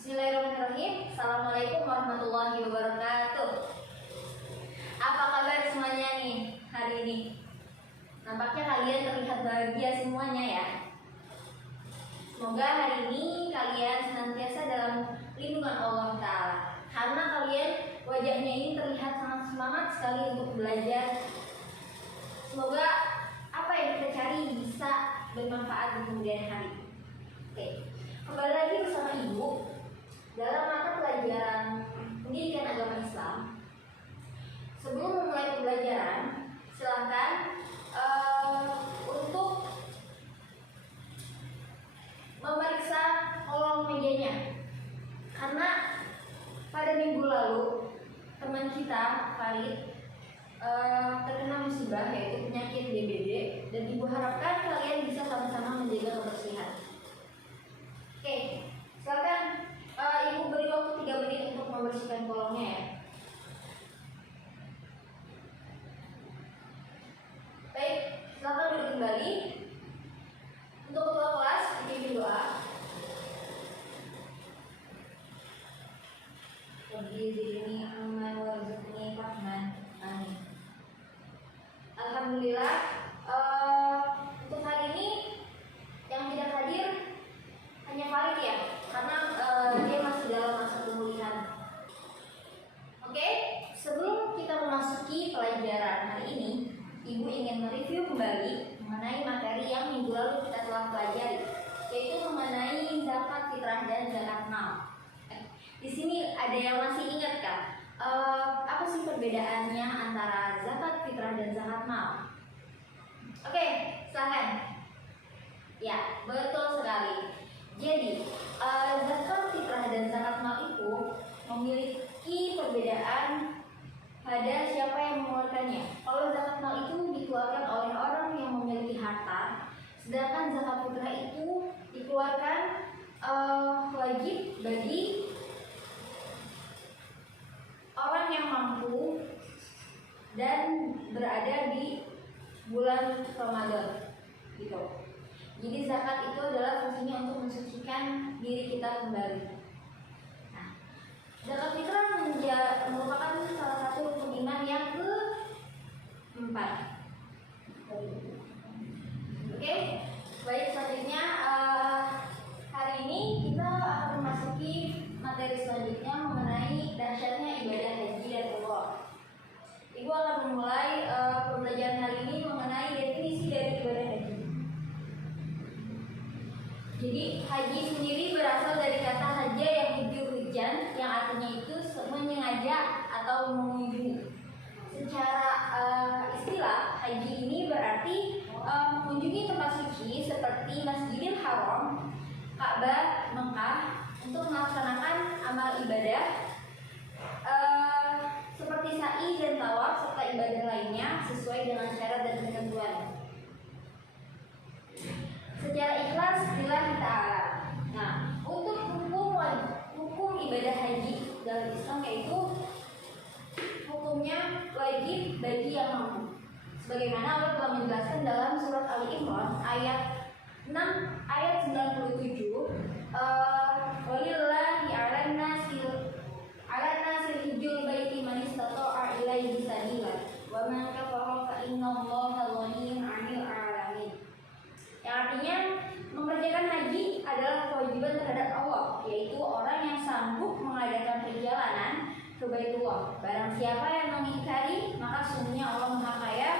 Bismillahirrahmanirrahim. Assalamualaikum warahmatullahi wabarakatuh. Apa kabar semuanya nih hari ini? Nampaknya kalian terlihat bahagia semuanya ya. Semoga hari ini kalian senantiasa dalam lindungan Allah Ta'ala. Karena kalian wajahnya ini terlihat sangat semangat sekali untuk belajar. Semoga apa yang kita cari bisa bermanfaat di kemudian hari. Oke, kembali lagi bersama Ibu dalam mata pelajaran pendidikan agama Islam. Sebelum memulai pembelajaran, silakan untuk memeriksa kolom mejanya, karena pada minggu lalu teman kita Farid terkena musibah yaitu penyakit DBD, dan Ibu harapkan kalian bisa sama-sama menjaga kebersihan. Oke, silakan Ibu beri waktu 3 menit untuk membersihkan kolomnya ya. Baik, silakan duduk kembali. Untuk ketua kelas, dipimpin doa. Rabbi zidni ilman warzuqni fahman. Amin. Alhamdulillah, untuk hari ini yang tidak hadir hanya Farid ya, karena dia masih dalam masa pemulihan. Oke, sebelum kita memasuki pelajaran hari ini, Ibu ingin mereview kembali mengenai materi yang minggu lalu kita telah pelajari, yaitu mengenai zakat fitrah dan zakat mal. Di sini ada yang masih ingat kan? Apa sih perbedaannya antara zakat fitrah dan zakat mal? Oke, silakan. Ya, betul sekali. Jadi, zakat fitrah dan zakat mal itu memiliki perbedaan pada siapa yang mengeluarkannya. Kalau zakat mal itu dikeluarkan oleh orang yang memiliki harta, sedangkan zakat fitrah itu dikeluarkan wajib bagi orang yang mampu dan berada di bulan Ramadan, gitu. Jadi zakat itu adalah fungsinya untuk mensucikan diri kita kembali. Nah, zakat fitrah merupakan salah satu rukun iman yang keempat. Oke, baik, selanjutnya hari ini kita akan memasuki materi selanjutnya mengenai dahsyatnya ibadah haji dan umroh. Ibu akan memulai pembelajaran hari ini mengenai definisi dari ibadah haji. Jadi haji sendiri berasal dari kata haja yang hujan, yang artinya itu menyengaja atau mengunjungi. Secara istilah, haji ini berarti mengunjungi tempat suci seperti Masjidil Haram, Ka'bah, Mekah untuk melaksanakan amal ibadah seperti sa'i dan tawaf serta ibadah lainnya sesuai dengan syarat dan ketentuan. Secara ikhlas lillahi ta'ala. Nah, untuk hukum ibadah haji dalam Islam yaitu hukumnya wajib bagi yang mampu. Sebagaimana Allah telah menjelaskan dalam surat Ali Imran ayat 6 ayat 97, walillahi 'alan nasi hijjul baiti man istata'a ilaihi sabila wa man kafara fa innallaha ghaniyyun 'anil 'alamin. Yang artinya mengerjakan haji adalah kewajiban terhadap Allah, yaitu orang yang sanggup mengadakan perjalanan ke Baitullah. Barang siapa yang mengingkari, maka sungguhnya Allah Maha Kaya,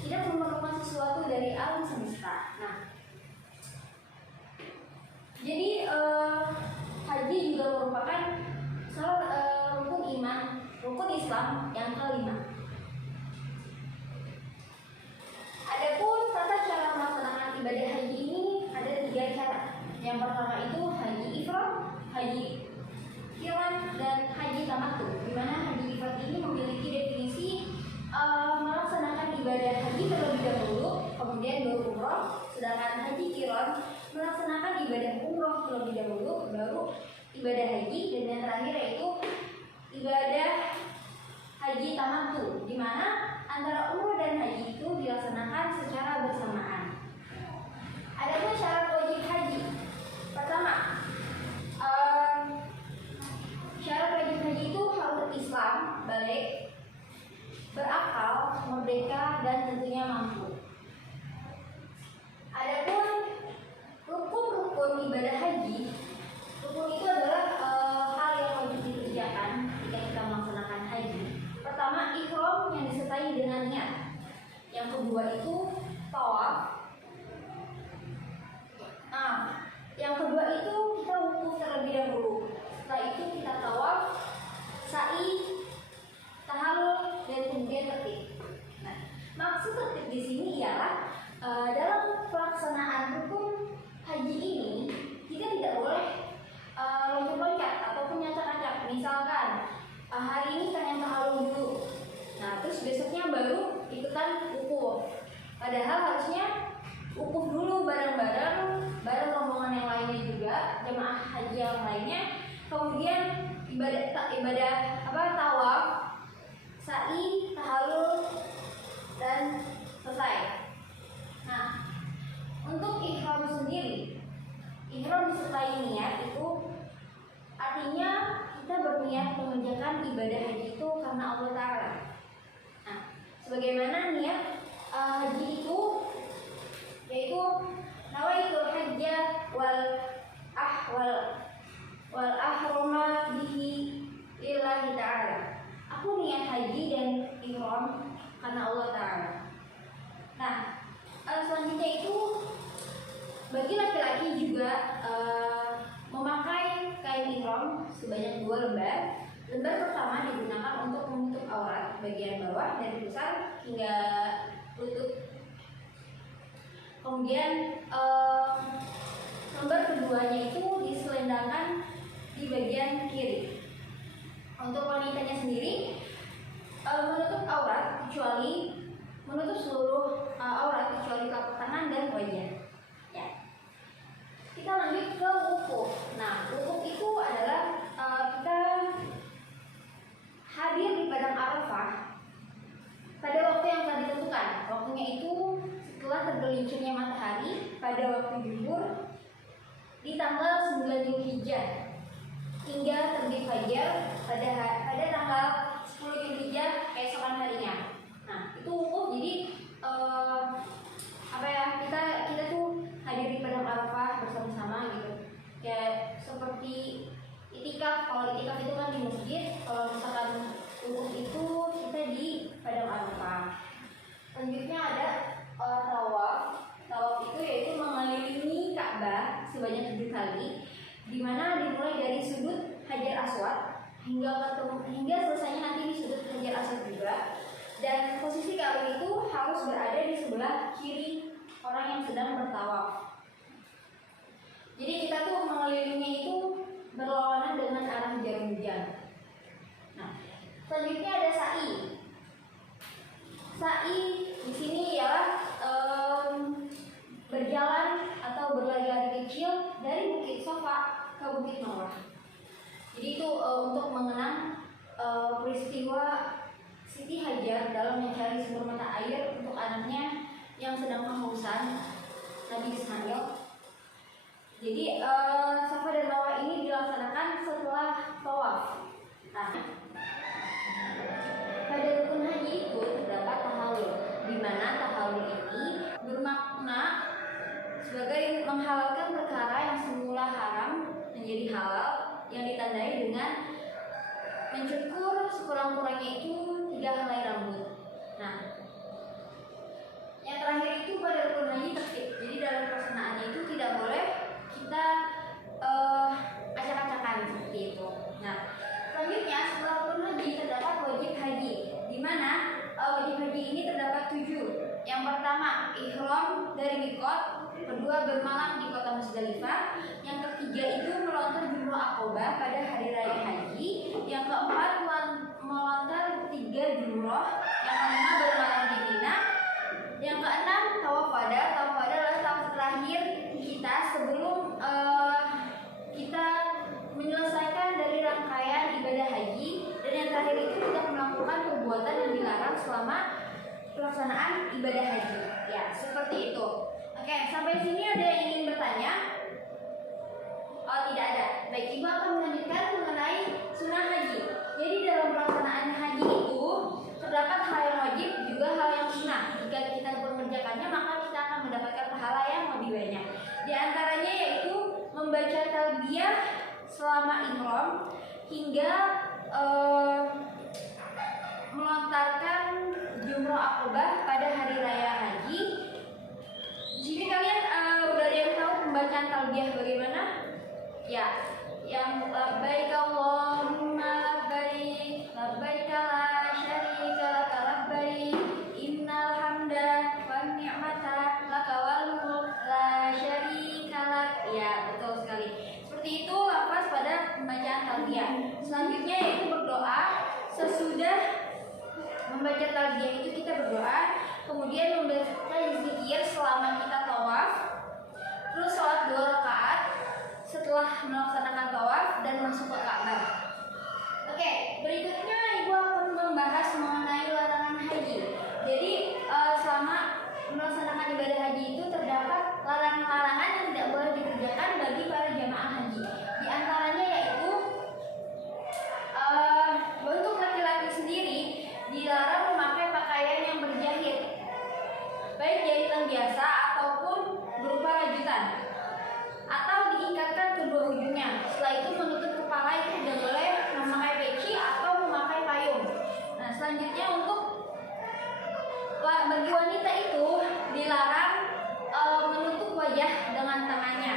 tidak memerlukan sesuatu dari alam semesta. Nah, jadi haji juga merupakan salah rukun Islam yang kelima. Adapun tata cara melaksanakan ibadah haji ini ada 3 cara. Yang pertama itu haji ifrad, haji qiran, dan haji tamattu. Di mana haji ifrad ini memiliki definisi melaksanakan ibadah haji terlebih dahulu, kemudian baru umroh. Sedangkan haji qiran melaksanakan ibadah umroh terlebih dahulu, baru ibadah haji, dan yang terakhir yaitu ibadah haji tamattu, di mana antara umroh dan haji itu dilaksanakan secara bersamaan. Adapun syarat wajib haji, pertama Padahal harusnya wukuf dulu bareng rombongan yang lainnya juga, jemaah haji yang lainnya, kemudian ibadah tawaf, sa'i, tahallul, dan selesai. Nah, untuk ihram sendiri, ihram disertai niat itu artinya kita berniat mengerjakan ibadah haji itu karena Allah Ta'ala. Nah, sebagaimana niat haji itu yaitu nawaitul hajja wal ahrama bihi lillahi ta'ala. Aku niat haji dan ihram karena Allah Ta'ala. Nah, selanjutnya itu bagi laki-laki juga memakai kain ihram sebanyak 2 lembar. Lembar pertama digunakan untuk menutup aurat bagian bawah dari pusar hingga lutut. Kemudian lembar keduanya itu diselendangkan di bagian kiri. Untuk wanitanya sendiri menutup aurat kecuali menutup seluruh aurat kecuali telapak tangan dan wajah. Ya. Kita lanjut ke wukuf. Nah, wukuf itu adalah kita hadir di padang Arafah pada waktu yang telah ditentukan. Waktunya itu setelah tergelincirnya matahari pada waktu zuhur di tanggal 9 Zulhijjah hingga terbit fajar pada tanggal 10 Zulhijjah keesokan harinya. Nah, itu wukuf. Jadi kita tuh hadir di padang Arafah bersama-sama gitu. Ya seperti itikaf. Kalau itikaf itu kan di masjid, kalau misalkan wukuf itu kita di padang Arafah. Selanjutnya ada tawaf. Tawaf itu yaitu mengelilingi Ka'bah sebanyak 7 kali, di mana dimulai dari sudut Hajar Aswad hingga selesainya nanti di sudut Hajar Aswad juga. Dan posisi Ka'bah itu harus berada di sebelah kiri orang yang sedang bertawaf. Jadi kita tuh mengelilinginya itu berlawanan dengan arah jarum jam. Nah, selanjutnya ada sa'i. Sa'i di sini ialah berjalan atau berlari-lari kecil dari Bukit Sofa ke Bukit Marwah. Jadi itu untuk mengenang peristiwa Siti Hajar dalam mencari sumber mata air untuk anaknya yang sedang kehausan, Nabi Ismail. Jadi Safa dan Marwah ini dilaksanakan setelah tawaf. Nah, pada rukun haji itu terdapat tahallul, di mana tahallul ini bermakna sebagai menghalalkan perkara yang semula haram menjadi halal, yang ditandai dengan mencukur sekurang-kurangnya itu 3 helai rambut. Nah, yang terakhir itu pada rukun haji tertib. Jadi dalam pelaksanaannya itu tidak boleh kita acak-acakan seperti itu. Nah, selanjutnya setelah rukun haji terdapat wajib haji, di mana wajib haji ini terdapat 7. Yang pertama, ihram dari miqat. Kedua, bermalam di kota Musdalifah. Yang ketiga itu melontar jumroh Aqobah pada hari raya haji. Yang keempat, melontar 3 jumroh. Yang kelima, bermalam di Mina. Yang keenam, tawaf wada. Tawaf wada adalah tawaf terakhir kita sebelum kita menyelesaikan dari rangkaian ibadah haji. Dan yang terakhir itu kita melakukan perbuatan yang dilarang selama pelaksanaan ibadah haji. Ya, seperti itu. Oke, sampai sini ada yang ingin bertanya? Oh, tidak ada. Baik, Ibu akan melanjutkan mengenai sunnah haji. Jadi dalam pelaksanaan haji itu terdapat hal yang wajib juga hal yang sunnah. Jika kita mengerjakannya, maka kita akan mendapatkan pahala yang lebih banyak. Di antaranya yaitu membaca talbiyah selama ihram hingga melontarkan jumroh Aqobah pada hari raya haji. Di sini kalian udah ada yang tahu pembacaan talbiyah bagaimana? Ya, yang labbaik Allahumma labbaik, labbaik la syarika laka labbaik, innal hamda wan ni'mata laka wal mulk la syarika lak. Ya, betul sekali. Seperti itu lafaz pada pembacaan talbiyah. Selanjutnya yaitu berdoa. Sesudah membaca talbiyah itu kita berdoa, kemudian membaca zikir selama kita tawaf, terus sholat 2 rakaat setelah melaksanakan tawaf dan masuk ke Ka'bah. Oke, berikutnya ibu akan membahas mengenai larangan haji. Jadi selama melaksanakan ibadah haji itu terdapat larangan-larangan yang tidak boleh dikerjakan bagi para jamaah haji. Di antaranya yaitu untuk laki-laki sendiri dilarang memakai pakaian yang berjahit, baik jahitan biasa ataupun berupa rajutan, atau diikatkan kedua ujungnya. Setelah itu menutup kepala itu tidak boleh memakai peci atau memakai payung. Nah, selanjutnya untuk bagi wanita itu dilarang menutup wajah dengan tangannya.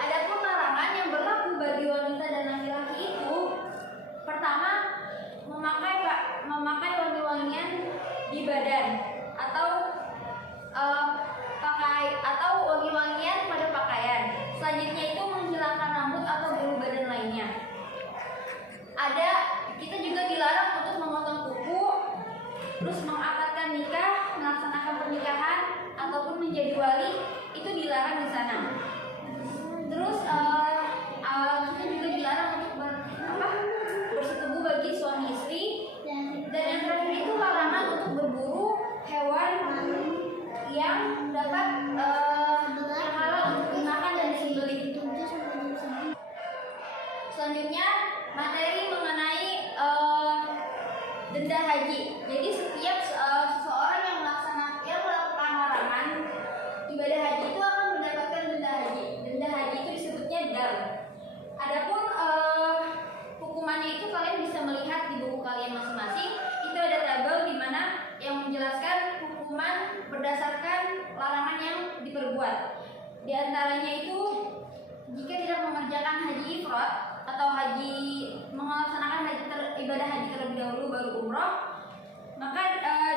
Adapun larangan yang berlaku bagi wanita dan laki-laki itu, pertama, memakai wangi-wangian di badan atau wangi-wangian pada pakaian. Selanjutnya itu menghilangkan rambut atau bulu badan lainnya. Kita juga dilarang untuk memotong kuku, terus mengakadkan nikah, melaksanakan pernikahan ataupun menjadi wali, itu dilarang di sana. Terus kita juga dilarang untuk bersetubuh bagi suami istri. Dan yang terakhir itu larangan untuk berburu hewan yang dapat yang halal untuk digunakan dan disembelih. Selanjutnya materi mengenai denda haji. Jadi setiap seseorang yang melakukan larangan ibadah haji itu akan mendapatkan denda haji. Denda haji itu disebutnya dal. Adapun hukumannya itu kalian bisa melihat di buku kalian masing-masing. Itu ada tabel di mana yang menjelaskan hukuman berdasarkan larangan yang diperbuat. Di antaranya itu jika tidak mengerjakan haji ifrad atau melaksanakan ibadah haji terlebih dahulu baru umroh, maka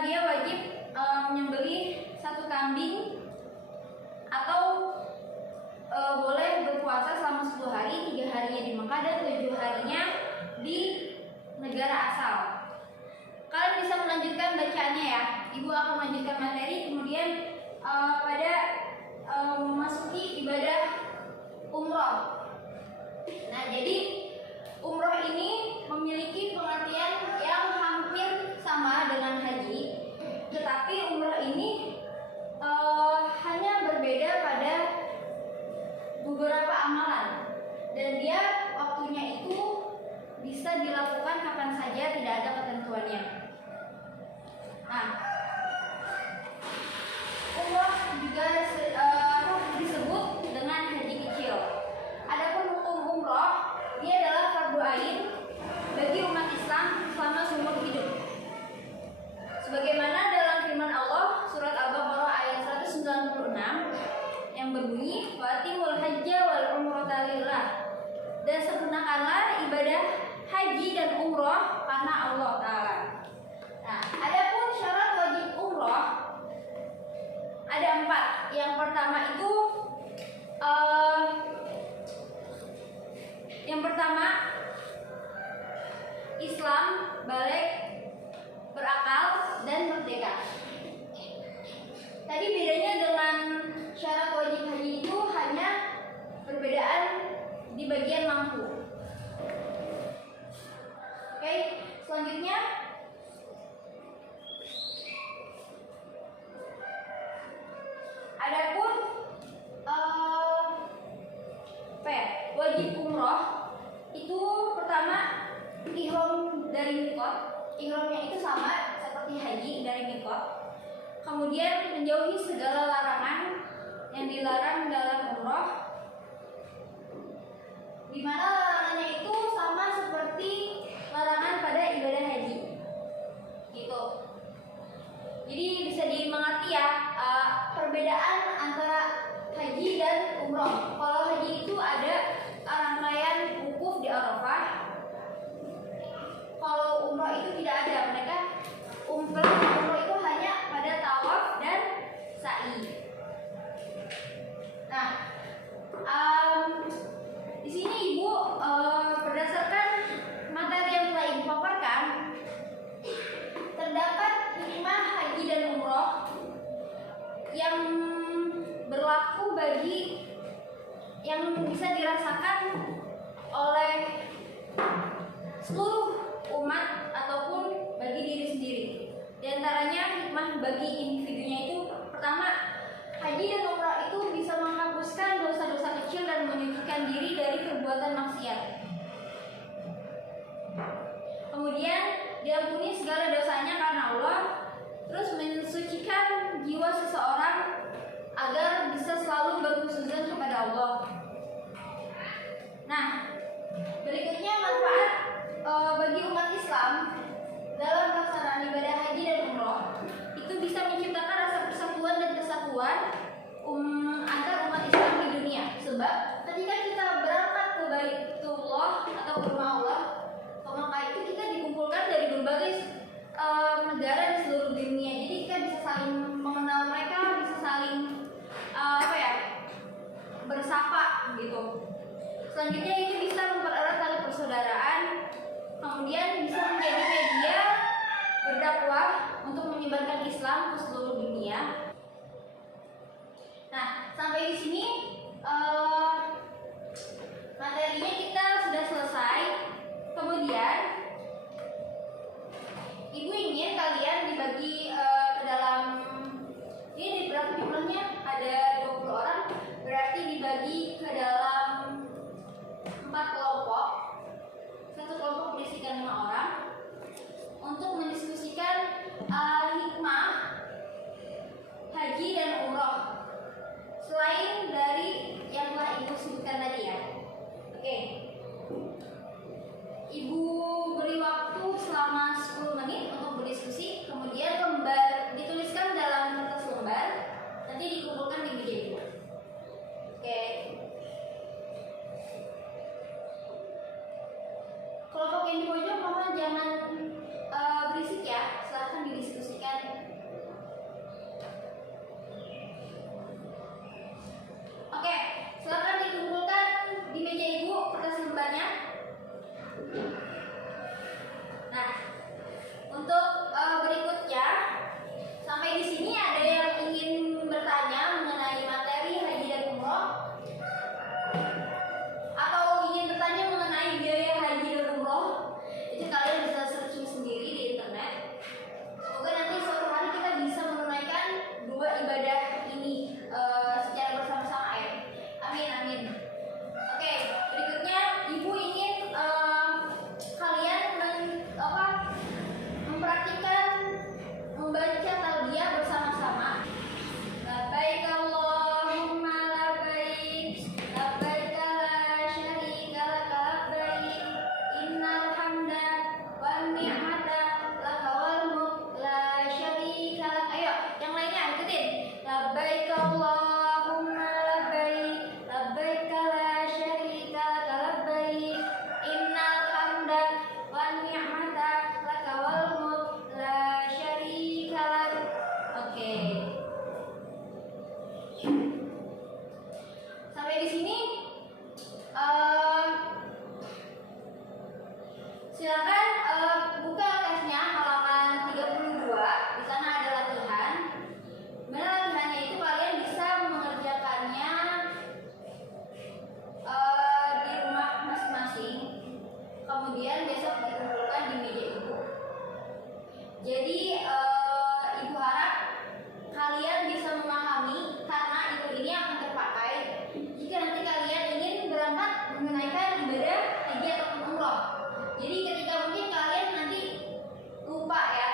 dia wajib menyembelih 1 kambing atau boleh berpuasa selama 10 hari, 3 harinya di Mekah dan 7 harinya di negara asal. Kalian bisa melanjutkan bacaannya ya. Ibu akan melanjutkan materi, kemudian pada memasuki ibadah umroh. Nah, jadi umroh ini memiliki pengertian yang hampir sama dengan haji, tetapi umroh ini hanya berbeda pada beberapa amalan, dan dia waktunya itu bisa dilakukan kapan saja, tidak ada ketentuannya. Nah, umroh juga disebut dengan haji kecil. Adapun hukum umroh, dia adalah fardu ain bagi umat Islam selama seumur hidup. Sebagaimana dalam firman Allah surat Al-Baqarah ayat 196 yang berbunyi fatimul hajja wal umrata lillah, dan sempurnakanlah ibadah haji dan umroh karena Allah Ta'ala. Nah, adapun syarat wajib umroh ada 4. Yang pertama itu Islam, balik, berakal, dan merdeka. Tadi bedanya dengan syarat wajib haji itu hanya perbedaan di bagian mampu. Oke, selanjutnya adapun wajib umroh itu pertama ihram dari mikot. Ihramnya itu sama seperti haji dari mikot. Kemudian menjauhi segala larangan yang dilarang dalam umroh, di mana larangannya itu sama seperti larangan pada ibadah haji, gitu. Jadi bisa dimengerti ya perbedaan antara haji dan umroh. Kalau haji itu ada rangkaian wukuf di Arafah. Kalau umroh itu tidak ada. Mereka umroh itu hanya pada tawaf dan sa'i. Nah, di sini ibu bisa dirasakan oleh seluruh umat ataupun bagi diri sendiri. Di antaranya hikmah bagi individunya itu pertama, haji dan umrah itu bisa menghapuskan dosa-dosa kecil dan menyucikan diri dari perbuatan maksiat. Kemudian diampuni segala dosanya karena Allah, terus mensucikan jiwa seseorang agar bisa selalu berhusnuzon kepada Allah. Nah, berikutnya manfaat bagi umat Islam dalam pelaksanaan ibadah haji dan umroh itu bisa menciptakan rasa persatuan dan kesatuan antar umat Islam di dunia. Sebab ketika kita berangkat ke Baitullah atau ke rumah Allah, maka itu kita dikumpulkan dari berbagai negara di seluruh dunia. Jadi kita bisa saling mengenal mereka, bisa saling bersapa gitu. Selanjutnya ini bisa mempererat tali persaudaraan, kemudian bisa menjadi media berdakwah untuk menyebarkan Islam ke seluruh dunia. Nah, sampai di sini materinya kita sudah selesai. Kemudian Ibu ingin kalian dibagi ke dalam, ini berapa jumlahnya? Ada 20 orang, berarti dibagi ke dalam 4 kelompok. Satu kelompok berisikan 5 orang untuk mendiskusikan hikmah haji dan umroh selain dari yang telah Ibu sebutkan tadi ya. Oke. Ibu beri waktu selama 10 menit untuk berdiskusi, kemudian dituliskan dalam kertas lembar, nanti dikumpulkan di meja Ibu. Oke. Kelompok yang di pojok mohon jangan berisik ya, silahkan didiskusikan. Oke, silahkan dikumpulkan di meja Ibu kertas lembarnya. Nah, untuk berikutnya, sampai di sini ada yang ingin bertanya mengenai materi haji dan umroh, atau ingin bertanya mengenai biaya haji dan umroh? Itu kalian bisa searching sendiri di internet. Semoga nanti suatu hari kita bisa menunaikan 2 ibadah ini secara bersama-sama ya. Amin amin. Oke, berikutnya Ibu ingin kalian mempraktikkan membaca talbiyah bersama-sama. Labbaik Allahumma labbaik, labbaik la syarika laka labbaik, innal hamda wan ni'mata laka wal mulk la syarika lak. Ayo, yang lainnya ikutin. Labbaik Allahumma labbaik, labbaik la syarika laka labbaik, innal hamda wan ni'mata laka wal mulk la syarika lak. Oke. Sampai di sini silakan buka LKS-nya halaman 32. Di sana ada latihan. Mana latihannya itu kalian bisa mengerjakannya di rumah masing-masing. Kemudian besok dikumpulkan di meja Ibu. Jadi Ibu harap kalian bisa memahami karena ilmu ini akan terpakai jika nanti kalian ingin berangkat menunaikan ibadah haji ataupun umroh. Jadi ketika mungkin kalian nanti lupa ya,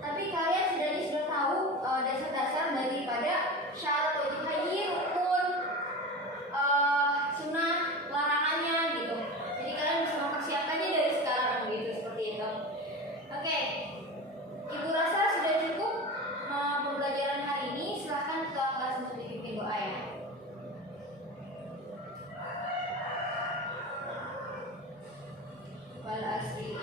tapi kalian sudah tahu dasar-dasar daripada syarat wajib haji, rukun, sunnah, larangannya gitu. Jadi kalian bisa mempersiapkannya dari sekarang gitu, seperti itu. Oke. Ibu rasa sudah cukup pembelajaran hari ini. Silahkan ketua kelas untuk dipimpin doa ya. Wal asri